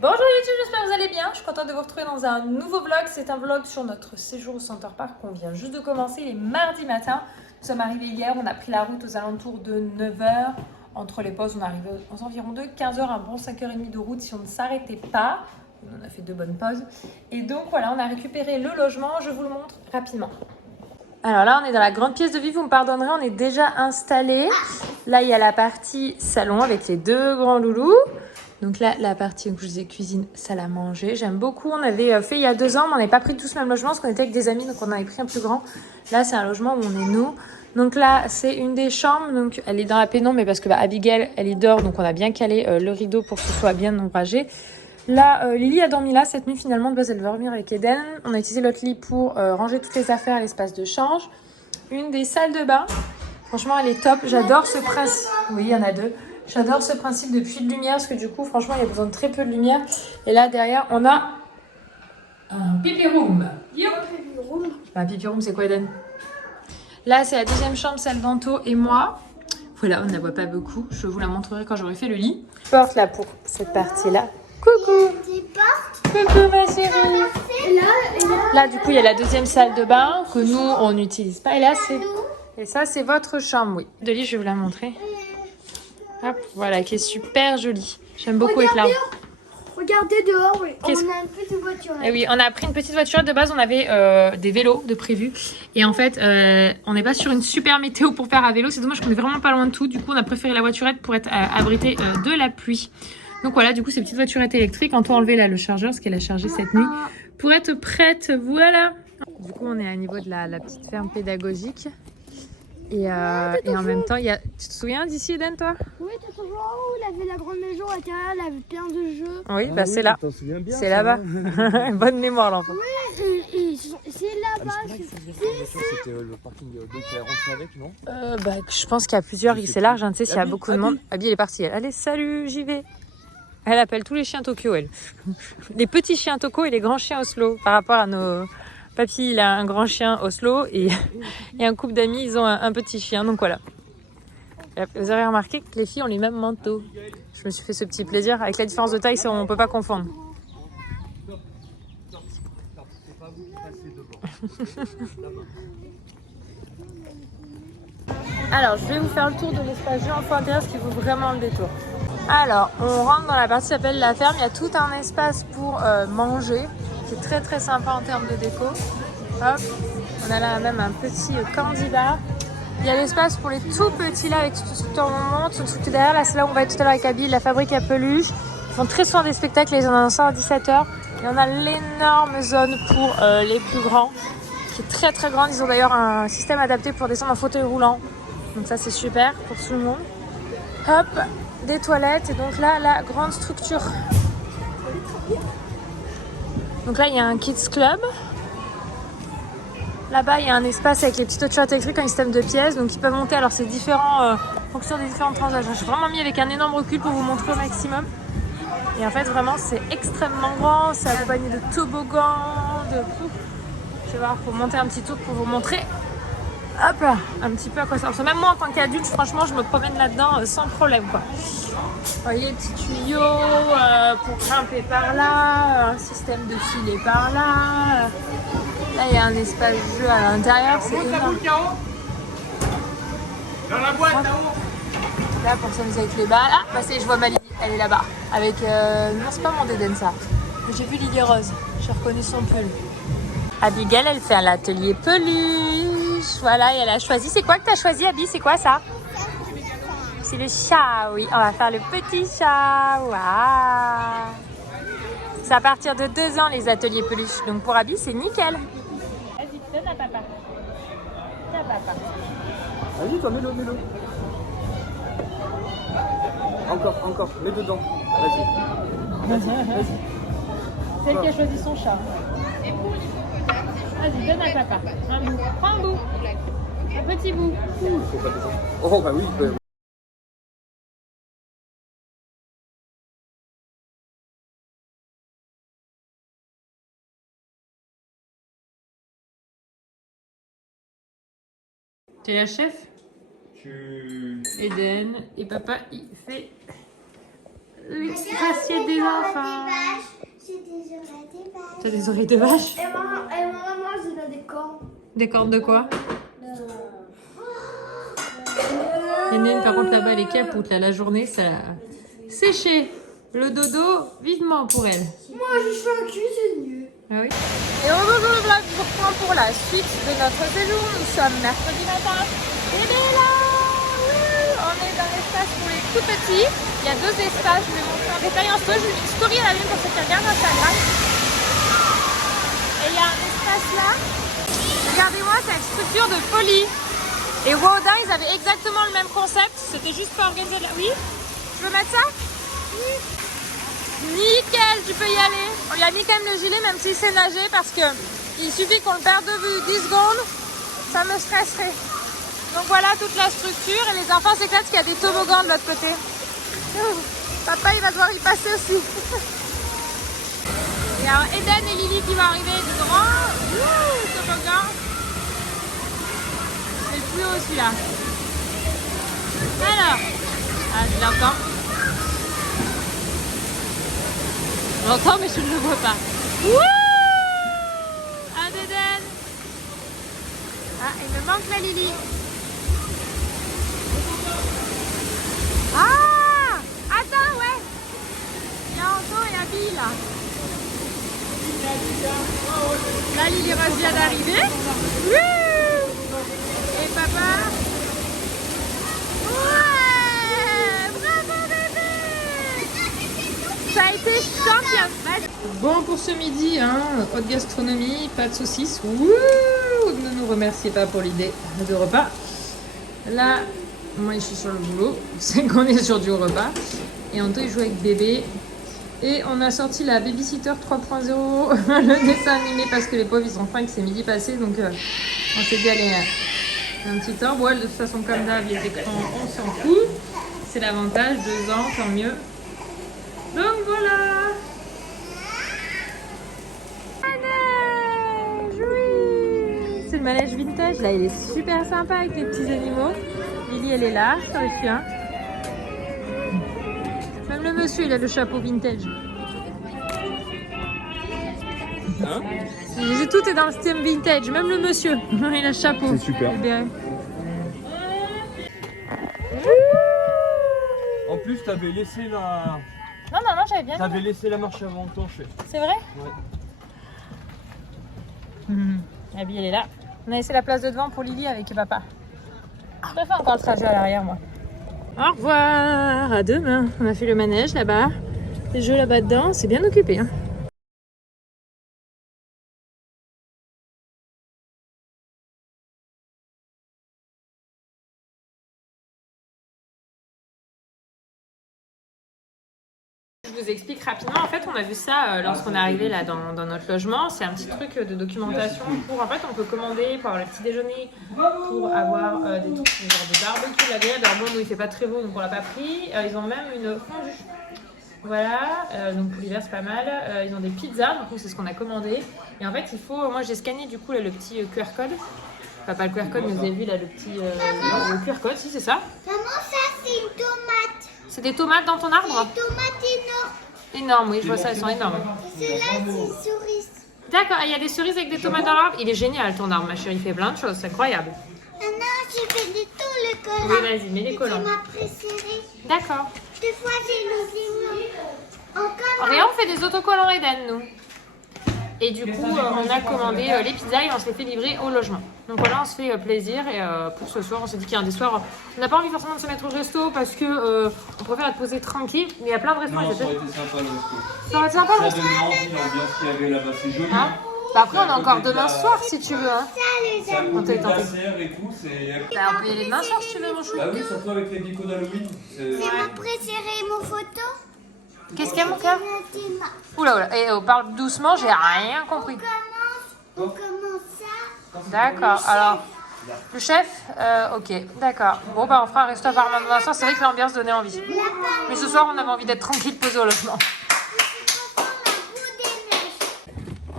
Bonjour YouTube, j'espère que vous allez bien. Je suis contente de vous retrouver dans un nouveau vlog. C'est un vlog sur notre séjour au Center Park qu'on vient juste de commencer. Il est mardi matin. Nous sommes arrivés hier. On a pris la route aux alentours de 9h. Entre les pauses, on est arrivé aux environs de 15h, un bon 5h30 de route si on ne s'arrêtait pas. On a fait 2 bonnes pauses. Et donc voilà, on a récupéré le logement. Je vous le montre rapidement. Alors là, on est dans la grande pièce de vie. Vous me pardonnerez, on est déjà installés. Là, il y a la partie salon avec les 2 grands loulous. Donc là, la partie où je disais cuisine, salle à manger. J'aime beaucoup. On avait fait il y a 2 ans, mais on n'avait pas pris tous le même logement parce qu'on était avec des amis, donc on avait pris un plus grand. Là, c'est un logement où on est nous. Donc là, c'est une des chambres. Donc elle est dans la pénombre, mais parce que Abigail, elle y dort, donc on a bien calé le rideau pour que ce soit bien ombragé. Là, Lily a dormi là cette nuit finalement. De base, elle va dormir avec Eden. On a utilisé l'autre lit pour ranger toutes les affaires à l'espace de change. Une des salles de bain. Franchement, elle est top. J'adore ce principe. Oui, il y en a 2. J'adore ce principe de puits de lumière parce que du coup, franchement, il y a besoin de très peu de lumière. Et là, derrière, on a un pipi room. Un pipi room, c'est quoi, Eden? Là, c'est la 2e chambre, salle d'Anto et moi. Voilà, on ne la voit pas beaucoup. Je vous la montrerai quand j'aurai fait le lit. Porte là pour cette partie-là. Coucou. Coucou, ma chérie. Là, du coup, il y a la 2e salle de bain que nous, on n'utilise pas. Et là, c'est... Et ça, c'est votre chambre, oui. De lit, je vais vous la montrer. Hop, voilà, qui est super jolie. J'aime beaucoup avec l'arbre. Regardez dehors, oui. On a une petite voiture. Et oui, on a pris une petite voiture. De base, on avait des vélos de prévu. Et en fait, on n'est pas sur une super météo pour faire à vélo. C'est dommage qu'on est vraiment pas loin de tout. Du coup, on a préféré la voiturette pour être abrité de la pluie. Donc voilà, du coup, ces petites voiturettes électriques. On doit enlever là le chargeur, parce qu'elle a chargé cette nuit, pour être prête. Voilà. Du coup, on est à niveau de la petite ferme pédagogique. Et en même temps, il y a... Tu te souviens d'ici, Eden, toi? Oui, t'es toujours là où il avait la grande maison à l'intérieur, il avait plein de jeux. Oui, bah c'est là. C'est là-bas. Bonne mémoire, l'enfant. Oui, et c'est là-bas. C'était le parking d'eau qui est rentré avec, non? Bah, je pense qu'il y a plusieurs. C'est large, hein, tu sais, s'il y a beaucoup de monde. Abby, elle est partie. Allez, salut, j'y vais. Elle appelle tous les chiens Tokyo, elle. Les petits chiens Toko et les grands chiens Oslo. Par rapport à nos... Papy, il a un grand chien Oslo et un couple d'amis, ils ont un petit chien. Donc voilà. Vous avez remarqué que les filles ont les mêmes manteaux. Je me suis fait ce petit plaisir. Avec la différence de taille, on ne peut pas confondre. Alors, je vais vous faire le tour de l'espace jeu enfant intérieur, ce qui vaut vraiment le détour. Alors, on rentre dans la partie qui s'appelle la ferme. Il y a tout un espace pour manger, qui est très très sympa en termes de déco. Hop, on a là même un petit candy bar. Il y a l'espace pour les tout petits là, avec tout ce que on monte. Tout derrière, là, c'est là où on va être tout à l'heure avec Abby, la fabrique à peluche. Ils font très souvent des spectacles, ils en ont ça à 17h. Et on a l'énorme zone pour les plus grands, qui est très très grande. Ils ont d'ailleurs un système adapté pour descendre en fauteuil roulant. Donc ça, c'est super pour tout le monde. Hop, des toilettes. Et donc là, la grande structure. Donc là, il y a un kids club. Là-bas, il y a un espace avec les petites voitures électriques, un système de pièces. Donc ils peuvent monter. Alors c'est différent en fonction des différentes tranches. Je suis vraiment mis avec un énorme recul pour vous montrer au maximum. Et en fait, vraiment, c'est extrêmement grand. C'est accompagné de toboggans, de... Je vais voir, pour monter un petit tour pour vous montrer. Hop là, un petit peu à quoi ça ressemble. Même moi, en tant qu'adulte, franchement, je me promène là-dedans sans problème, quoi. Vous voyez, petit tuyau pour grimper par là, un système de filet par là. Là, il y a un espace jeu à l'intérieur, c'est énorme. Dans la boîte, là-haut. Là, pour s'amuser avec les balles. Ah, bah c'est, je vois ma Lily, elle est là-bas. Avec, non, c'est pas mon Eden, ça. J'ai vu Lily Rose, j'ai reconnu son pull. Abigail, elle fait l'atelier peluche. Voilà, et elle a choisi. C'est quoi que tu as choisi, Abby? C'est quoi ça? C'est le chat, oui. On va faire le petit chat. Waouh! C'est à partir de 2 ans, les ateliers peluche. Donc pour Abby, c'est nickel. Vas-y, donne à papa. Donne à papa. Vas-y, toi, mets-le. Encore, mets dedans. Vas-y. C'est elle qui a choisi son chat. Vas-y, donne à papa. Un bout. Prends un bout. Un petit bout. Oh, bah oui. Tu es la chef? Eden et papa il fait l'assiette des enfants. J'ai des oreilles de vache. T'as des oreilles de vache? Et maman, j'ai des cornes. Des cordes de quoi? Il y en a une par contre là-bas, elle est capoute. Là, la journée, ça a séché. Le dodo, vivement pour elle. Moi, je suis un cuisinier. Ah oui. Et on rejoue le vlog, je vous reprends pour la suite de notre séjour. Nous sommes mercredi matin. Bébé là, oui. On est dans l'espace pour les tout petits. Il y a 2 espaces, je vais vous montrer en détail. En story, j'ai mis une story à la lune pour ceux qui regardent Instagram. Et il y a un espace là. Regardez-moi cette structure de folie. Et Woda, ils avaient exactement le même concept. C'était juste pas organisé là. Oui? Tu veux mettre ça? Oui. Nickel, tu peux y aller. On lui a mis quand même le gilet, même s'il sait nager, parce que il suffit qu'on le perde de vue 10 secondes, ça me stresserait. Donc voilà toute la structure. Et les enfants s'éclatent parce qu'il y a des toboggans de l'autre côté. Papa, il va devoir y passer aussi. Et alors Eden et Lily qui vont arriver, des grands toboggans. C'est le plus haut celui-là. Alors, je l'entends. Je l'entends mais je ne le vois pas. Wouh! Un d'Eden. Ah, il me manque la Lily. Ah! Attends, ouais. Il y a Anto et Abby là. Là, Lily Rose vient d'arriver. Et papa. Ouais! Bravo bébé! Ça a été champion. Bon pour ce midi, hein, haute gastronomie, pas de saucisses. Wouh! Ne nous remerciez pas pour l'idée de repas. Là, moi je suis sur le boulot, c'est qu'on est sur du repas. Et Anto il joue avec bébé. Et on a sorti la Babysitter 3.0, le dessin animé, parce que les pauvres ils ont faim et que c'est midi passé. Donc on s'est dit allez, un petit heure. Bon, de toute façon comme d'hab, les écrans on s'en fout. C'est l'avantage, 2 ans, tant mieux. Donc voilà. Manège, oui. C'est le manège vintage, là il est super sympa avec les petits animaux. Lily elle est là, sur le chien. Même le monsieur il a le chapeau vintage. Hein? Tout est dans le style vintage, même le monsieur. Il a le chapeau. C'est super. En plus, t'avais laissé la... Non, j'avais bien. T'avais laissé la marche avant enclenchée. C'est vrai? Ouais. Abby, elle est là. On a laissé la place de devant pour Lily avec papa. Je préfère encore le trajet à l'arrière, moi. Au revoir, à demain. On a fait le manège là-bas. Les jeux là-bas dedans, c'est bien occupé. Hein. Je vous explique rapidement, en fait on a vu ça lorsqu'on est arrivé là dans notre logement, c'est un petit truc de documentation pour, en fait on peut commander pour avoir le petit déjeuner, pour avoir des trucs genre de barbecue, la grille, alors bon nous il fait pas très beau donc on l'a pas pris, ils ont même une fondue, voilà, donc pour l'hiver c'est pas mal, ils ont des pizzas, donc c'est ce qu'on a commandé, et en fait il faut, moi j'ai scanné du coup là, le petit QR code, enfin pas le QR code mais vous avez vu là le petit le QR code, si c'est ça. Maman, ça c'est une tomate. C'est des tomates dans ton arbre? Des tomates énormes. Énormes, oui, je vois ça, elles sont énormes. Celle-là, c'est une cerise. D'accord, il y a des cerises avec des tomates dans l'arbre. Il est génial ton arbre, ma chérie, il fait plein de choses, c'est incroyable. Maman, j'ai fait de tout le collants. Oui, vas-y, mets les collants. C'est ma préférée. D'accord. Des fois, j'ai le encore. Rien, on fait des autocollants Eden, nous. Et du coup, on a commandé les pizzas et on s'est fait livrer au logement. Donc voilà, on se fait plaisir. Et pour ce soir, on s'est dit qu'il y a un des soirs, on n'a pas envie forcément de se mettre au resto parce que on préfère être posé tranquille. Mais il y a plein de restaurants. Non, ça aurait été sympa le resto. Ça aurait été sympa le Ça resto. donnait envie l'ambiance qu'il y avait là-bas, c'est joli. Hein bah après, on a encore demain soir si tu veux. Hein. Ça, les C'est à amis. côté de tenté. la serre et tout, c'est... Bah, on peut y aller demain soir si tu veux, mon chou. Bah oui, surtout avec les décos d'Halloween. C'est ma préférée, mon photo. Qu'est-ce qu'il y a, mon cœur? Fatima. Oula, oula. Et parle doucement, j'ai rien compris. On commence ça. D'accord, alors, le chef, ok, d'accord. Bon, bah on fera un resto à part demain soir, c'est vrai que l'ambiance donnait envie. Mais ce soir, on avait envie d'être tranquille, posé au logement.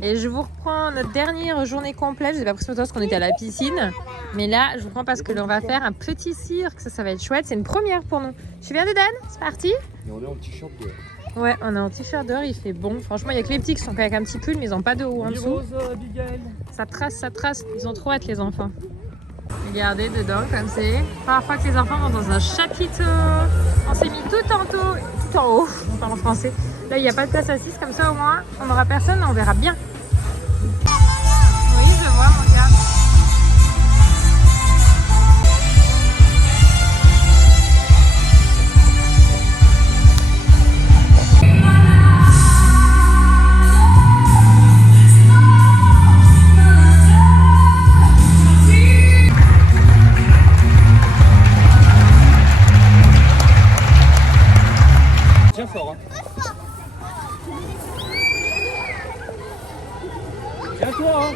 Et je vous reprends notre dernière journée complète. Je n'ai pas pris photo parce qu'on était à la piscine. Mais là, je vous reprends parce que l'on va faire un petit cirque. Ça va être chouette. C'est une première pour nous. Tu viens, Dedan? C'est parti? Et on est en petit short. Ouais, on est en t-shirt dehors, il fait bon. Franchement, il y a que les petits qui sont avec un petit pull, mais ils n'ont pas de haut en dessous. Rose, Abigail. Ça trace. Ils ont trop hâte, les enfants. Regardez dedans, comme c'est. Première fois que les enfants vont dans un chapiteau. On s'est mis tout en haut. On parle en français. Là, il n'y a pas de place assise, comme ça au moins, on n'aura personne, on verra bien. Oui, je vois, mon gars. Tiens fort, hein. Tiens-toi, hein.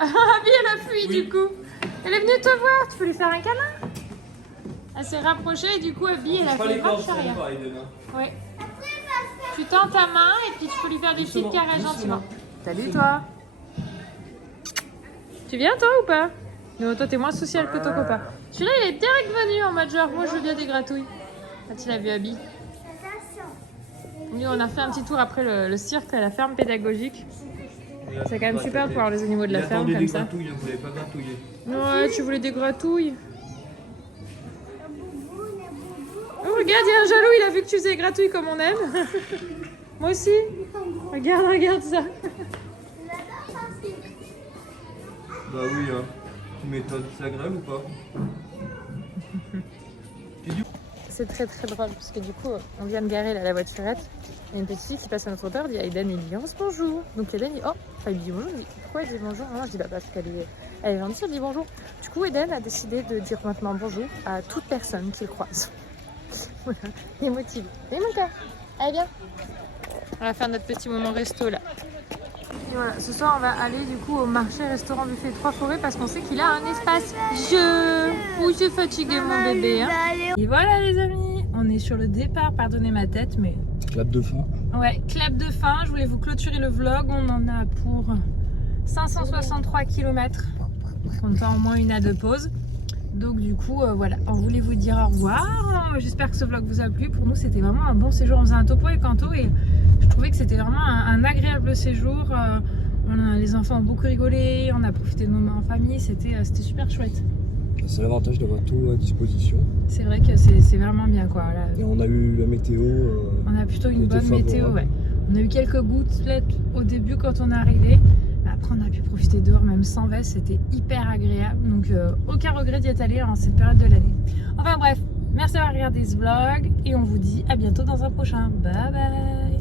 Abby, elle a fui du coup. Elle est venue te voir, tu peux lui faire un câlin. Elle s'est rapprochée et du coup Abby, elle a fait marche arrière. Oui. Tu tends ta main et puis tu peux lui faire des petites caresses gentiment. Salut toi. Tu viens toi ou pas? Non, toi t'es moins social que ton copain. Celui-là il est direct venu en mode genre moi je veux bien des gratouilles. Ah, tu l'as vu Abby? Nous on a fait un petit tour après le cirque à la ferme pédagogique. C'est quand même super de voir les animaux de la ferme comme ça. Vous n'avez pas gratouillé. Ouais, tu voulais des gratouilles. Oh, regarde, il y a un jaloux, il a vu que tu faisais des gratouilles comme on aime. Moi aussi. Regarde ça. Bah oui, hein. Tu m'étonnes, c'est agréable ou pas? C'est très drôle parce que du coup, on vient de garer là, la voiturette. Il y a une petite fille qui passe à notre hauteur, il y a Eden, il dit on se bonjour. Donc Eden dit oh, enfin il dit bonjour, il dit pourquoi il dit bonjour? Non, je dis bah parce qu'elle est gentille, elle dit bonjour. Du coup, Eden a décidé de dire maintenant bonjour à toute personne qu'il croise. Voilà, il est motivé. Oui mon cœur, allez bien. On va faire notre petit moment resto là. Et voilà, ce soir on va aller du coup au marché restaurant buffet 3 Forêts parce qu'on sait qu'il a un espace jeu. Ouh, j'ai fatigué mon bébé. Hein. Et voilà les amis, on est sur le départ, pardonnez ma tête mais... Clap de fin. Ouais, clap de fin, je voulais vous clôturer le vlog, on en a pour 563 km, comptant au moins 1 à 2 pauses. Donc du coup, voilà, on voulait vous dire au revoir, j'espère que ce vlog vous a plu, pour nous c'était vraiment un bon séjour, on faisait un topo avec Kanto et je trouvais que c'était vraiment un agréable séjour, les enfants ont beaucoup rigolé, on a profité de moments en famille, c'était super chouette. C'est l'avantage d'avoir tout à disposition. C'est vrai que c'est vraiment bien quoi. Là, et on a eu la météo. On a plutôt une bonne météo, ouais. On a eu quelques gouttelettes au début quand on est arrivé. Après on a pu profiter dehors même sans veste, c'était hyper agréable. Donc aucun regret d'y être allé en cette période de l'année. Enfin bref, merci d'avoir regardé ce vlog et on vous dit à bientôt dans un prochain. Bye bye.